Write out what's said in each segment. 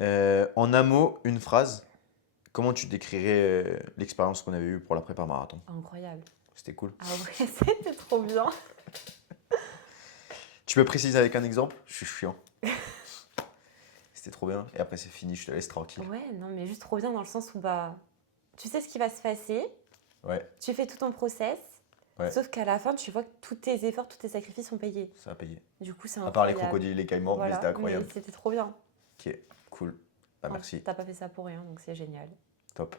En un mot, une phrase, comment tu décrirais l'expérience qu'on avait eue pour la prépa marathon? Incroyable. C'était cool. Ah ouais, c'était trop bien. Tu peux préciser avec un exemple? Je suis chiant. C'était trop bien. Et après, c'est fini, je te laisse tranquille. Ouais, non, mais juste trop bien dans le sens où tu sais ce qui va se passer, Ouais, tu fais tout ton process, ouais, sauf qu'à la fin, tu vois que tous tes efforts, tous tes sacrifices sont payés. ça a payé. Du coup, c'est À part les incroyable. crocodiles et les caïmans, mais c'était Voilà, mais incroyable. c'était trop bien. Ok, cool. Bah, Enfin, merci. t'as pas fait ça pour rien, donc c'est génial. Top.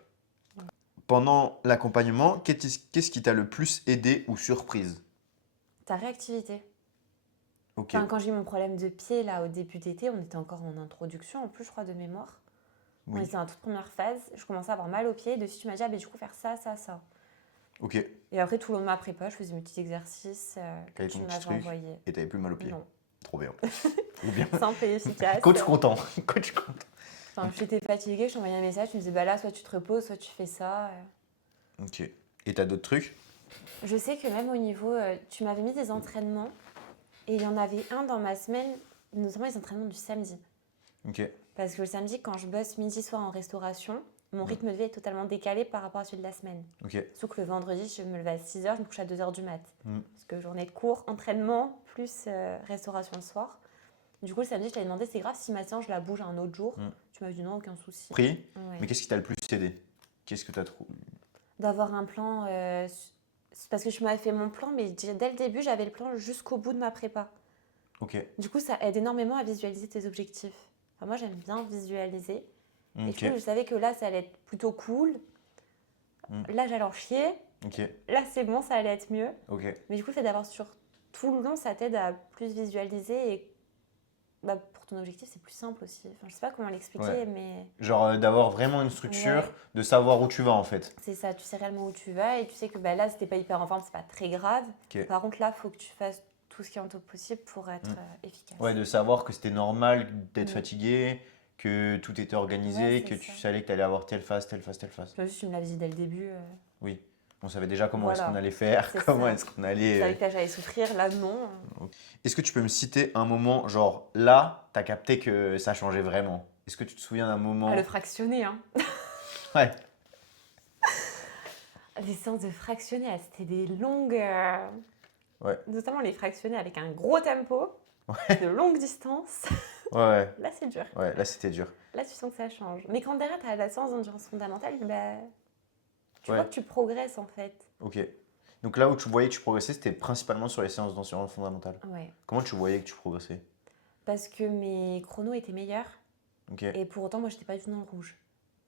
Pendant l'accompagnement, qu'est-ce qui t'a le plus aidé ou surprise? Ta réactivité. Ok, Enfin, quand j'ai eu mon problème de pied, là, au début d'été, on était encore en introduction, en plus, je crois, de mémoire. On oui. était dans la toute première phase. Je commençais à avoir mal aux pieds. Dessus, tu m'as dit, ah, ben, du coup, faire ça, ça, ça. Ok, Et après, tout le long de ma prépa, je faisais mes petits exercices que t'avais tu ton petit m'avais truc envoyés. et t'avais plus mal aux pieds. Non. Trop bien. Trop bien. Simple et efficace. Coach content. Coach content. Enfin, j'étais fatiguée, je t'envoyais un message, tu me disais, bah là, soit tu te reposes, soit tu fais ça. Ok. Et t'as d'autres trucs? Je sais que même au niveau, tu m'avais mis des entraînements, et il y en avait un dans ma semaine, notamment les entraînements du samedi. Ok. Parce que le samedi, quand je bosse midi soir en restauration, mon rythme de vie est totalement décalé par rapport à celui de la semaine. Ok. Sauf que le vendredi, je me levais à 6h, je me couche à 2h du mat. Mm. Parce que journée de cours, entraînement, plus restauration le soir. Du coup, le samedi, je t'avais demandé, c'est grave si ma séance, je la bouge à un autre jour. Mm. Tu m'as dit non, aucun souci. Pris? Ouais. Mais qu'est-ce qui t'a le plus aidé? Qu'est-ce que t'as trouvé? D'avoir un plan, c'est parce que je m'avais fait mon plan, mais dès le début, j'avais le plan jusqu'au bout de ma prépa. Ok. Du coup, ça aide énormément à visualiser tes objectifs. Enfin, moi, j'aime bien visualiser. Et du Ok. coup, je savais que là, ça allait être plutôt cool. Mm. Là, j'allais en chier. Ok. Là, c'est bon, ça allait être mieux. Ok. Mais du coup, le fait d'avoir sur tout le long, ça t'aide à plus visualiser. Et bah, pour ton objectif, c'est plus simple aussi. Enfin, je sais pas comment l'expliquer, Ouais. mais Genre d'avoir vraiment une structure, ouais, de savoir où tu vas en fait. c'est ça. Tu sais réellement où tu vas. Et tu sais que bah, là, si t'es pas hyper en forme, c'est pas très grave. Ok. Par contre, là, il faut que tu fasses tout ce qui est en toi possible pour être efficace. Ouais, de savoir que c'était normal d'être Mm. fatigué, que tout était organisé, Ouais, que c'est tu ça. savais que tu allais avoir telle phase, telle phase, telle phase. Tu vois, juste, tu me l'avais dit dès le début. Oui. On savait déjà comment est-ce Voilà. qu'on allait faire, C'est comment ça. est-ce qu'on Je allait. savais que là, j'allais souffrir. Là, non. Ok. Est-ce que tu peux me citer un moment, genre là, tu as capté que ça changeait vraiment? Est-ce que tu te souviens d'un Ah, le moment? fractionné, hein. Ouais. Les séances de fractionné, ah, c'était des longues. Ouais. Notamment les fractionnés avec un gros tempo, de longue distance. Ouais, Là, c'est dur. ouais, là c'était dur. Là, tu sens que ça change. Mais quand derrière, tu as la séance d'endurance fondamentale, bah, tu vois Ouais, que tu progresses en fait. ok. Donc là où tu voyais que tu progressais, c'était principalement sur les séances d'endurance fondamentale. Ouais. Comment tu voyais que tu progressais? Parce que mes chronos étaient meilleurs Ok, et pour autant, moi, j'étais pas du tout dans le rouge.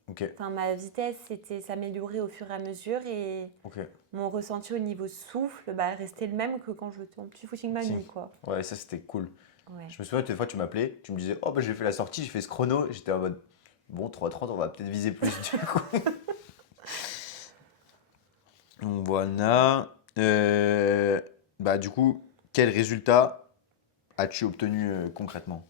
ok, Enfin, ma vitesse s'améliorait au fur et à mesure et ok. mon ressenti au niveau souffle bah, restait le même que quand je faisais mon petit footing manu, Si. quoi. Ouais, ça c'était cool. Ouais. Je me souviens, des fois tu m'appelais, tu me disais, oh bah j'ai fait la sortie, j'ai fait ce chrono. J'étais en mode, bon, 3:30, on va peut-être viser plus du coup. Donc voilà. Bah du coup, quel résultat as-tu obtenu concrètement?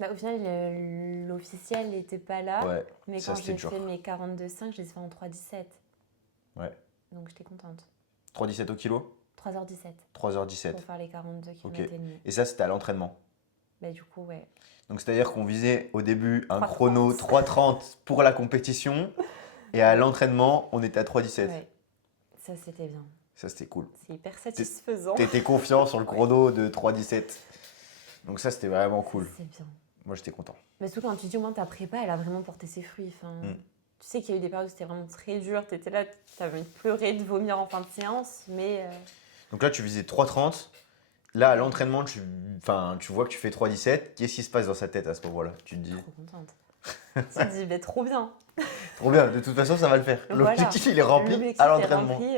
Bah, au final, l'officiel n'était pas là, Ouais, mais ça quand c'était j'ai dur. fait mes 42,5, je les ai fait en 3,17. Ouais. Donc j'étais contente. 3,17 au kilo? 3h17 3h17. pour faire les 42 Ok. km et demi. Et ça c'était à l'entraînement. Bah du coup, ouais. Donc c'est-à-dire qu'on visait au début un 3,30. chrono 3:30 pour la compétition et à Ouais. l'entraînement on était à 3:17. Ouais, ça c'était bien. Ça c'était cool. C'est hyper satisfaisant. T'étais confiant sur le Ouais. chrono de 3:17. Donc ça c'était vraiment cool. C'est bien. Moi j'étais content. Mais surtout quand tu dis au moins ta prépa, elle a vraiment porté ses fruits. Enfin, tu sais qu'il y a eu des périodes où c'était vraiment très dur. Tu étais là, tu avais envie de pleurer, de vomir en fin de séance. Mais Donc là tu visais 3:30. Là à l'entraînement tu vois que tu fais 3:17. Qu'est-ce qui se passe dans sa tête à ce moment-là? Tu te dis, trop contente. Tu te dis, bah, trop bien. trop bien, de toute façon ça va le faire. Voilà. L'objectif il est rempli L'objectif à est l'entraînement. rempli.